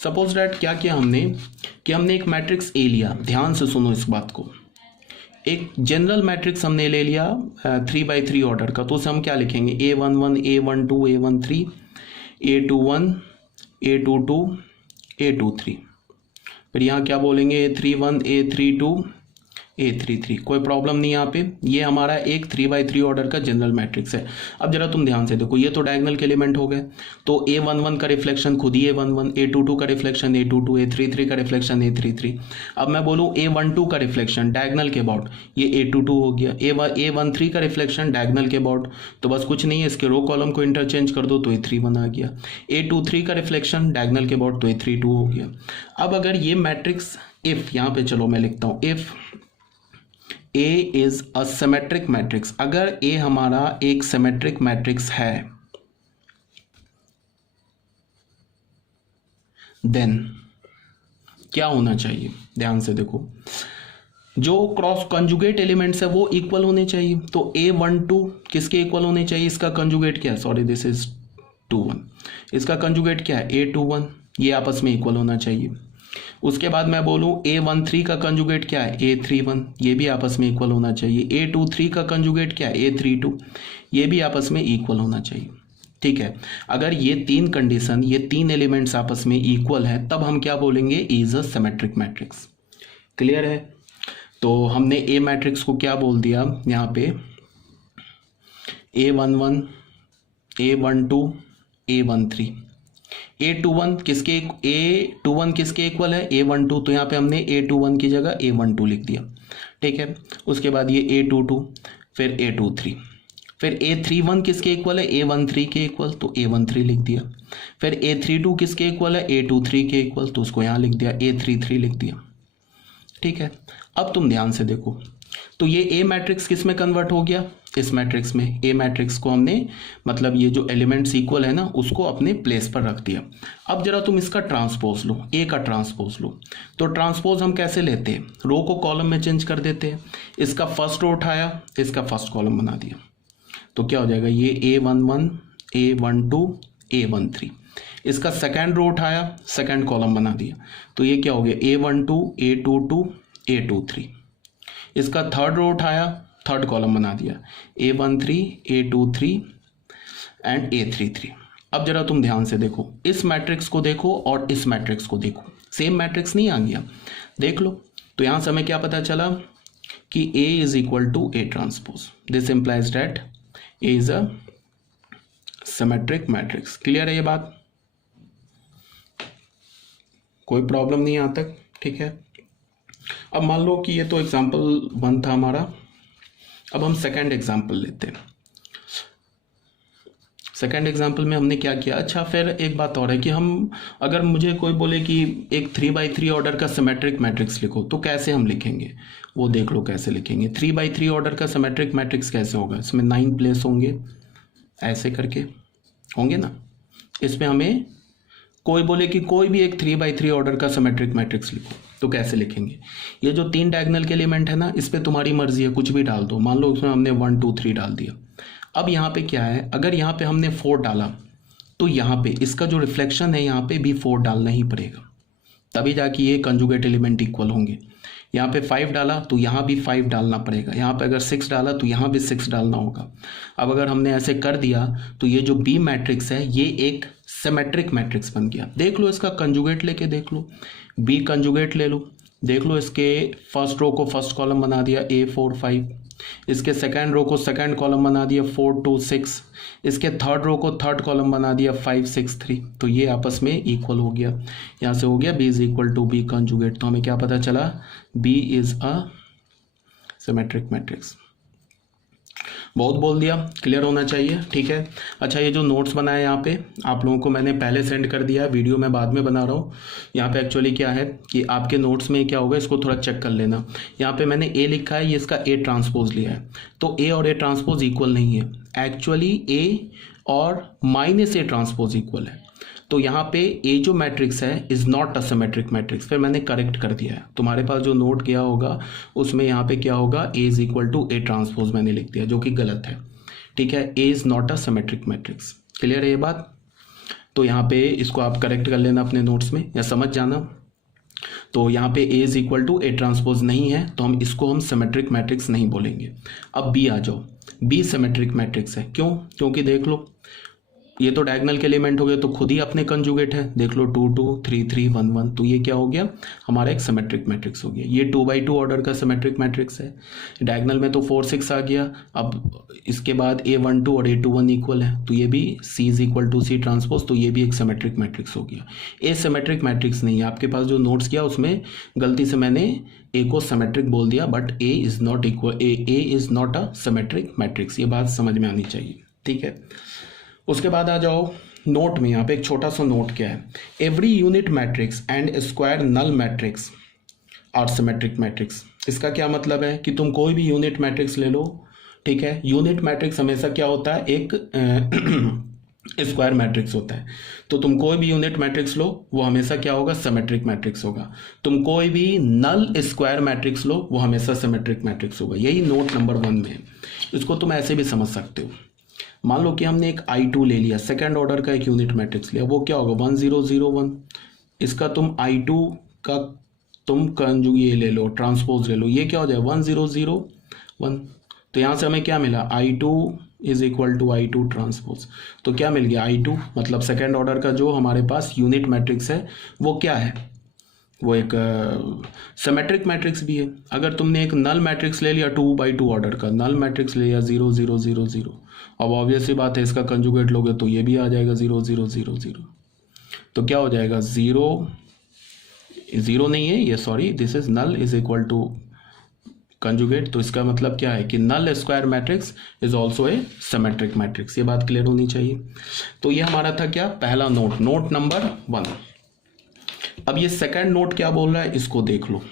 Suppose that क्या किया हमने कि हमने एक मैट्रिक्स ए लिया, ध्यान से सुनो इस बात को, एक जनरल मैट्रिक्स हमने ले लिया 3x3 ऑर्डर का, तो उसे हम क्या लिखेंगे, A11 A12 A13 A21 A22 A23, फिर यहाँ क्या बोलेंगे A31 A32 A33। कोई प्रॉब्लम नहीं यहाँ पे, ये हमारा एक 3x3 ऑर्डर का जनरल मैट्रिक्स है। अब जरा तुम ध्यान से देखो, ये तो डायगोनल के एलिमेंट हो गए, तो A11 का रिफ्लेक्शन खुद ही A11, A22 का रिफ्लेक्शन A22, A33 का रिफ्लेक्शन A33। अब मैं बोलूँ A12 का रिफ्लेक्शन डायगोनल के अबाउट, ये A22 हो गया। A13 का रिफ्लेक्शन डायगोनल के अबाउट, तो बस कुछ नहीं है, इसके रो कॉलम को इंटरचेंज कर दो तो A31 आ गया। A23 का रिफ्लेक्शन डायगोनल के अबाउट, तो A32 हो गया। अब अगर ये मैट्रिक्स इफ, यहाँ पे चलो मैं लिखता हूँ, if A is a symmetric matrix, अगर A हमारा एक सिमेट्रिक मैट्रिक्स है, देन क्या होना चाहिए, ध्यान से देखो, जो क्रॉस कंजुगेट एलिमेंट्स है वो इक्वल होने चाहिए। तो A12 किसके इक्वल होने चाहिए, इसका कंजुगेट क्या है, सॉरी दिस इज 21, इसका कंजुगेट क्या है A21, ये आपस में इक्वल होना चाहिए। उसके बाद मैं बोलूँ A13 का कंजुगेट क्या है A31, ये भी आपस में इक्वल होना चाहिए। A23 का कंजुगेट क्या है A32, ये भी आपस में इक्वल होना चाहिए। ठीक है, अगर ये तीन कंडीशन, ये तीन एलिमेंट्स आपस में इक्वल है, तब हम क्या बोलेंगे, is a symmetric matrix. Clear है? तो हमने ए मैट्रिक्स को क्या बोल दिया यहाँ पे, A11 A12 A13। A21 किसके इक्वल है, A12, तो यहाँ पे हमने A21 की जगह A12 लिख दिया। ठीक है, उसके बाद ये A22, फिर A23, फिर A31 किसके इक्वल है, A13 के इक्वल, तो A13 लिख दिया। फिर A32 किसके इक्वल है, A23 के इक्वल, तो उसको यहाँ लिख दिया, A33 लिख दिया। ठीक है, अब तुम ध्यान से देखो, तो ये ए मैट्रिक्स किस में कन्वर्ट हो गया, इस मैट्रिक्स में। ए मैट्रिक्स को हमने, मतलब ये जो एलिमेंट्स इक्वल है ना, उसको अपने प्लेस पर रख दिया। अब जरा तुम इसका ट्रांसपोज लो, ए का ट्रांसपोज लो। तो ट्रांसपोज हम कैसे लेते हैं, रो को कॉलम में चेंज कर देते हैं। इसका फर्स्ट रो उठाया, इसका फर्स्ट कॉलम बना दिया, तो क्या हो जाएगा, ये A11 A12 A13। इसका सेकेंड रो उठाया, सेकेंड कॉलम बना दिया, तो ये क्या हो गया, A12 A22 A23। इसका थर्ड रो उठाया, थर्ड कॉलम बना दिया, A13 A23 एंड A33। अब जरा तुम ध्यान से देखो, इस मैट्रिक्स को देखो और इस मैट्रिक्स को देखो, सेम मैट्रिक्स नहीं आ गया, देख लो। तो यहां से हमें क्या पता चला कि A is equal to A transpose, this implies that A is a symmetric matrix. Clear है ये बात, कोई प्रॉब्लम नहीं यहाँ तक? ठीक है, अब मान लो कि ये तो एग्जाम्पल 1 था हमारा, अब हम सेकंड एग्जाम्पल लेते हैं। सेकंड एग्जाम्पल में हमने क्या किया, अच्छा फिर एक बात और है कि हम, अगर मुझे कोई बोले कि एक 3x3 ऑर्डर का सिमेट्रिक मैट्रिक्स लिखो, तो कैसे हम लिखेंगे, वो देख लो कैसे लिखेंगे। 3x3 ऑर्डर का सिमेट्रिक मैट्रिक्स कैसे होगा, इसमें 9 प्लेस होंगे, ऐसे करके होंगे ना। इसमें हमें कोई बोले कि कोई भी एक 3x3 ऑर्डर का सिमेट्रिक मैट्रिक्स लिखो, तो कैसे लिखेंगे। ये जो तीन डायगोनल के एलिमेंट है ना, इस पे तुम्हारी मर्जी है, कुछ भी डाल दो। मान लो उसमें हमने 1 2 3 डाल दिया। अब यहाँ पे क्या है, अगर यहाँ पे हमने 4 डाला, तो यहाँ पे इसका जो रिफ्लेक्शन है, यहाँ पे भी 4 डालना ही पड़ेगा, तभी जाके ये कंजुगेट एलिमेंट इक्वल होंगे। यहाँ पे 5 डाला तो यहाँ भी 5 डालना पड़ेगा, यहाँ पे अगर 6 डाला तो यहाँ भी 6 डालना होगा। अब अगर हमने ऐसे कर दिया, तो ये जो बी मैट्रिक्स है, ये एक सिमेट्रिक मैट्रिक्स बन गया। देख लो, इसका कंजुगेट लेके देख लो, बी कंजुगेट ले लो, देख लो, इसके फर्स्ट रो को फर्स्ट कॉलम बना दिया A4 5, इसके सेकंड रो को सेकंड कॉलम बना दिया 4 2 6, इसके थर्ड रो को थर्ड कॉलम बना दिया 5 6 3, तो ये आपस में इक्वल हो गया। यहाँ से हो गया B is equal to B conjugate, तो हमें क्या पता चला, B is a symmetric matrix. बहुत बोल दिया, क्लियर होना चाहिए। ठीक है, अच्छा ये जो नोट्स बनाए यहाँ पे आप लोगों को मैंने पहले सेंड कर दिया, वीडियो मैं बाद में बना रहा हूँ। यहाँ पे एक्चुअली क्या है कि आपके नोट्स में क्या होगा, इसको थोड़ा चेक कर लेना। यहाँ पे मैंने ए लिखा है, ये इसका ए ट्रांसपोज लिया है, तो ए और ए ट्रांसपोज इक्वल नहीं है। एक्चुअली ए और माइनस ए ट्रांसपोज इक्वल है, तो यहाँ पे ए जो मैट्रिक्स है is not a symmetric matrix. फिर मैंने करेक्ट कर दिया है, तुम्हारे पास जो नोट गया होगा उसमें यहाँ पे क्या होगा, A is equal to A transpose मैंने लिख दिया, जो कि गलत है। ठीक है, A is not a symmetric matrix. Clear है ये बात? तो यहाँ पे इसको आप करेक्ट कर लेना अपने नोट्स में या समझ जाना। तो यहाँ पे A is equal to A transpose नहीं है, तो हम इसको हम सिमेट्रिक मैट्रिक्स नहीं बोलेंगे। अब B आ जाओ, B सिमेट्रिक मैट्रिक्स है। क्यों? क्योंकि देख लो ये तो डायगोनल के एलिमेंट हो गए तो खुद ही अपने कंजुगेट है। देख लो 2 2 3 3 1 1, तो ये क्या हो गया हमारा एक सिमेट्रिक मैट्रिक्स हो गया। ये 2x2 ऑर्डर का सिमेट्रिक मैट्रिक्स है। डायगोनल में तो 4 6 आ गया। अब इसके बाद A12 और A21 इक्वल है, तो ये भी C is equal to C transpose, तो ये भी एक सिमेट्रिक मैट्रिक्स हो गया। ए सिमेट्रिक मैट्रिक्स नहीं है। आपके पास जो नोट्स किया उसमें गलती से मैंने ए को सिमेट्रिक बोल दिया, but A is not equal, A is not a symmetric matrix. ये बात समझ में आनी चाहिए, ठीक है। उसके बाद आ जाओ नोट में। यहाँ पे एक छोटा सा नोट क्या है, every unit matrix and square null matrix are symmetric matrix. इसका क्या मतलब है कि तुम कोई भी यूनिट मैट्रिक्स ले लो, ठीक है। यूनिट मैट्रिक्स हमेशा क्या होता है, एक स्क्वायर मैट्रिक्स होता है। तो तुम कोई भी यूनिट मैट्रिक्स लो वो हमेशा क्या होगा, सिमेट्रिक मैट्रिक्स होगा। तुम कोई भी नल स्क्वायर मैट्रिक्स लो वो हमेशा सिमेट्रिक मैट्रिक्स होगा। यही नोट नंबर 1 में है। इसको तुम ऐसे भी समझ सकते हो। मान लो कि हमने एक I2 ले लिया, सेकंड ऑर्डर का एक यूनिट मैट्रिक्स लिया, वो क्या होगा 1 0 0 1। इसका तुम I2 का तुम कंजुगेट ले लो, ट्रांसपोज ले लो, ये क्या हो जाए 1 0 0 1। तो यहाँ से हमें क्या मिला, I2 is equal to I2 transpose. तो क्या मिल गया, I2 मतलब सेकेंड ऑर्डर का जो हमारे पास यूनिट मैट्रिक्स है वो क्या है, वो एक सिमेट्रिक मैट्रिक्स भी है। अगर तुमने एक नल मैट्रिक्स ले लिया 2x2 ऑर्डर का नल मैट्रिक्स ले लिया 0 0 0 0, अब ऑब्वियस सी बात है इसका कंजुगेट लोगे तो ये भी आ जाएगा 0 0 0 0। तो क्या हो जाएगा 0 0 नहीं है ये, sorry, this is null is equal to conjugate. तो इसका मतलब क्या है कि null square matrix is also a symmetric matrix. ये बात क्लियर होनी चाहिए। तो ये हमारा था क्या, पहला नोट, नोट नंबर 1। अब ये सेकंड नोट क्या बोल रहा है, इसको देख लो।